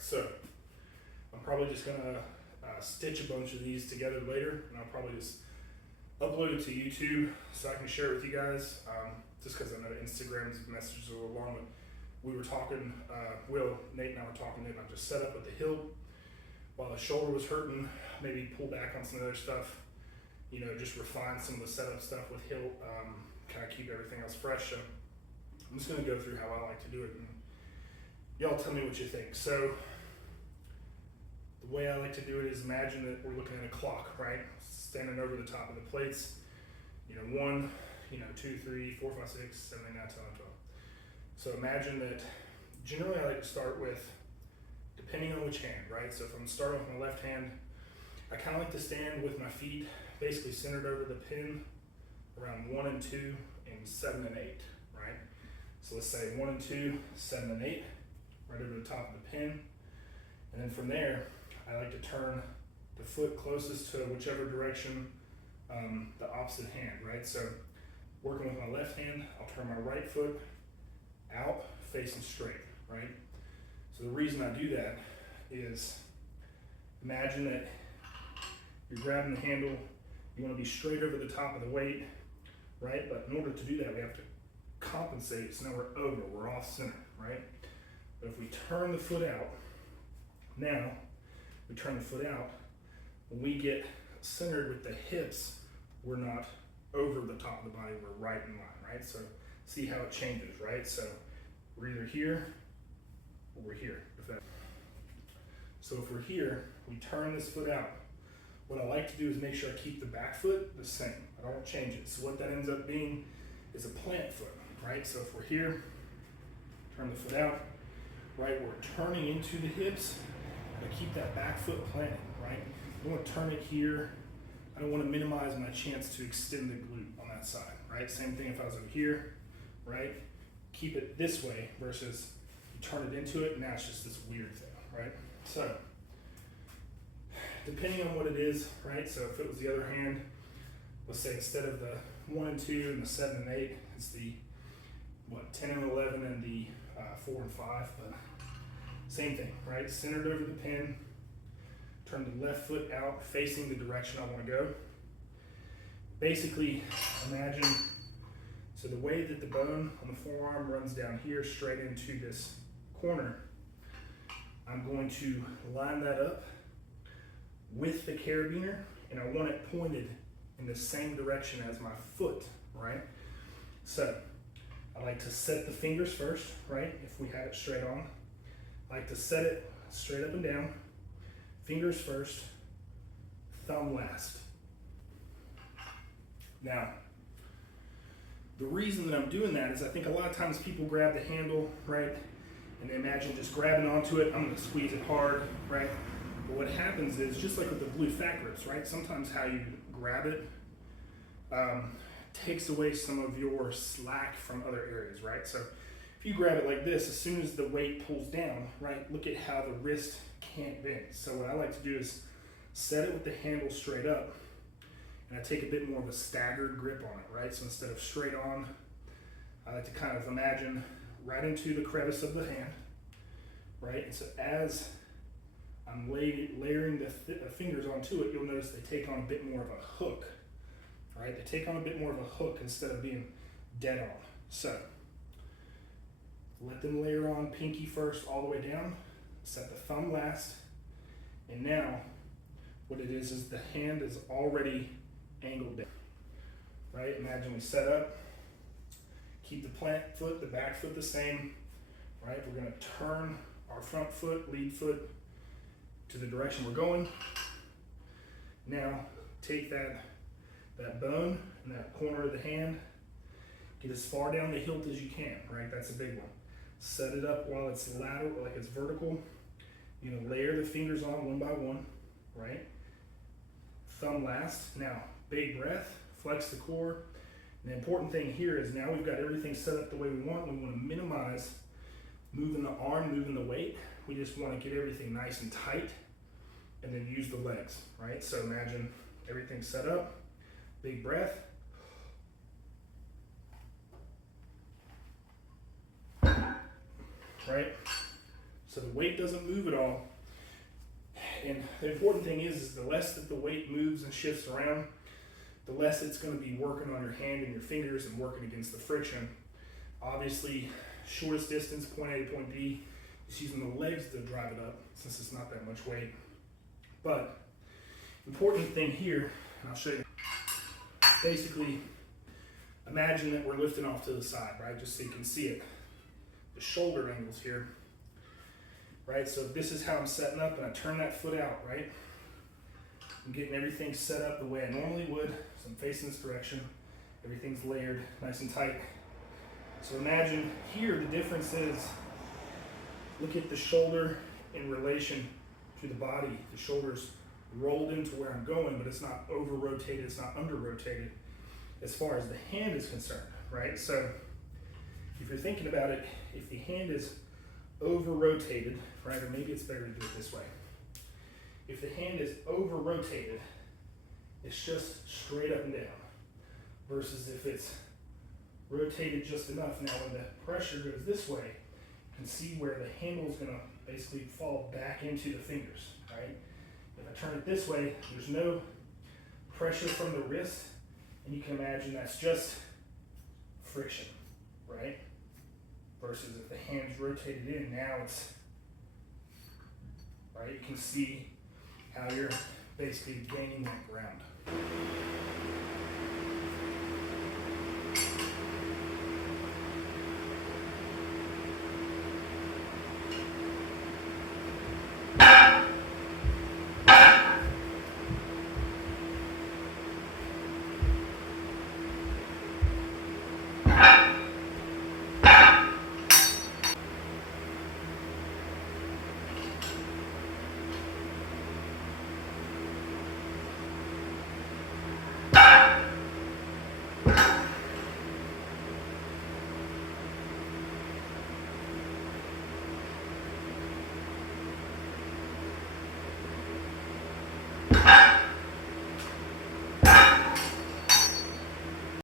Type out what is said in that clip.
so I'm probably just gonna stitch a bunch of these together later, and I'll probably just upload it to YouTube so I can share it with you guys. Just because I know Instagram's messages are a little long, but we were talking, Nate and I were talking, and I just set up with the hilt while the shoulder was hurting, maybe pull back on some other stuff, you know, just refine some of the setup stuff with hilt, kind of keep everything else fresh. So I'm just gonna go through how I like to do it, and y'all tell me what you think. So the way I like to do it is imagine that we're looking at a clock, right? Standing over the top of the plates, you know, 1, 2, 3, 4, 5, 6, 7, 8, 9, 10, 11, 12. So imagine that generally I like to start with, depending on which hand, right? So if I'm starting with my left hand, I kind of like to stand with my feet basically centered over the pin around 1 and 2 and 7 and 8, right? So let's say 1 and 2, 7 and 8, right over the top of the pin. And then from there, I like to turn the foot closest to whichever direction, the opposite hand, right? So working with my left hand, I'll turn my right foot out facing straight, right? So the reason I do that is imagine that you're grabbing the handle, you want to be straight over the top of the weight, right? But in order to do that, we have to compensate, so now we're over, we're off center, right? But if we turn the foot out, now we turn the foot out, when we get centered with the hips, we're not over the top of the body, we're right in line, right? So see how it changes, right? So we're either here or we're here. So if we're here, we turn this foot out. What I like to do is make sure I keep the back foot the same. I don't change it. So what that ends up being is a plant foot, right? So if we're here, turn the foot out, right? We're turning into the hips, but keep that back foot planted, right? I want to turn it here. I don't want to minimize my chance to extend the glute on that side, right? Same thing if I was over here, right? Keep it this way versus you turn it into it, and now it's just this weird thing, right? So, depending on what it is, right? So if it was the other hand, let's say instead of the 1 and 2 and the 7 and 8, it's the 10 and 11 and the 4 and 5, but same thing, right? Centered over the pin, turn the left foot out facing the direction I want to go. Basically, imagine, so the way that the bone on the forearm runs down here straight into this corner, I'm going to line that up with the carabiner, and I want it pointed in the same direction as my foot, right? So I like to set the fingers first, right? If we had it straight on, I like to set it straight up and down, fingers first, thumb last. Now, the reason that I'm doing that is I think a lot of times people grab the handle, right? And they imagine just grabbing onto it, I'm gonna squeeze it hard, right? But what happens is, just like with the blue fat grips, right? Sometimes how you grab it takes away some of your slack from other areas, right? So if you grab it like this, as soon as the weight pulls down, right, look at how the wrist can't bend. So what I like to do is set it with the handle straight up, and I take a bit more of a staggered grip on it, right? So instead of straight on, I like to kind of imagine right into the crevice of the hand, right? And so as I'm layering the fingers onto it, you'll notice they take on a bit more of a hook, right? They take on a bit more of a hook instead of being dead on. So let them layer on pinky first all the way down, set the thumb last, and now what it is the hand is already angled down, right? Imagine we set up, keep the plant foot, the back foot the same, right? We're gonna turn our front foot, lead foot, to the direction we're going. Now, take that bone and that corner of the hand, get as far down the hilt as you can, right? That's a big one. Set it up while it's lateral, like it's vertical. You're gonna layer the fingers on one by one, right? Thumb last. Now, big breath, flex the core. And the important thing here is now we've got everything set up the way we want. We want to minimize moving the arm, moving the weight. We just want to get everything nice and tight and then use the legs, right? So imagine everything set up, big breath. Right? So the weight doesn't move at all. And the important thing is the less that the weight moves and shifts around, the less it's going to be working on your hand and your fingers and working against the friction. Obviously, shortest distance, point A to point B, just using the legs to drive it up since it's not that much weight. But important thing here, and I'll show you, basically imagine that we're lifting off to the side, right? Just so you can see it. The shoulder angles here, right? So this is how I'm setting up, and I turn that foot out, right? I'm getting everything set up the way I normally would. So I'm facing this direction. Everything's layered nice and tight. So imagine here the difference is, look at the shoulder in relation to the body. The shoulder's rolled into where I'm going, but it's not over rotated, it's not under rotated as far as the hand is concerned, right? So if you're thinking about it, if the hand is over rotated, right, or maybe it's better to do it this way. If the hand is over rotated, it's just straight up and down, versus if it's rotated just enough. Now when the pressure goes this way, you can see where the handle is going to basically fall back into the fingers, right? If I turn it this way, there's no pressure from the wrist, and you can imagine that's just friction, right? Versus if the hand's rotated in, now it's, right? You can see how you're basically gaining that ground.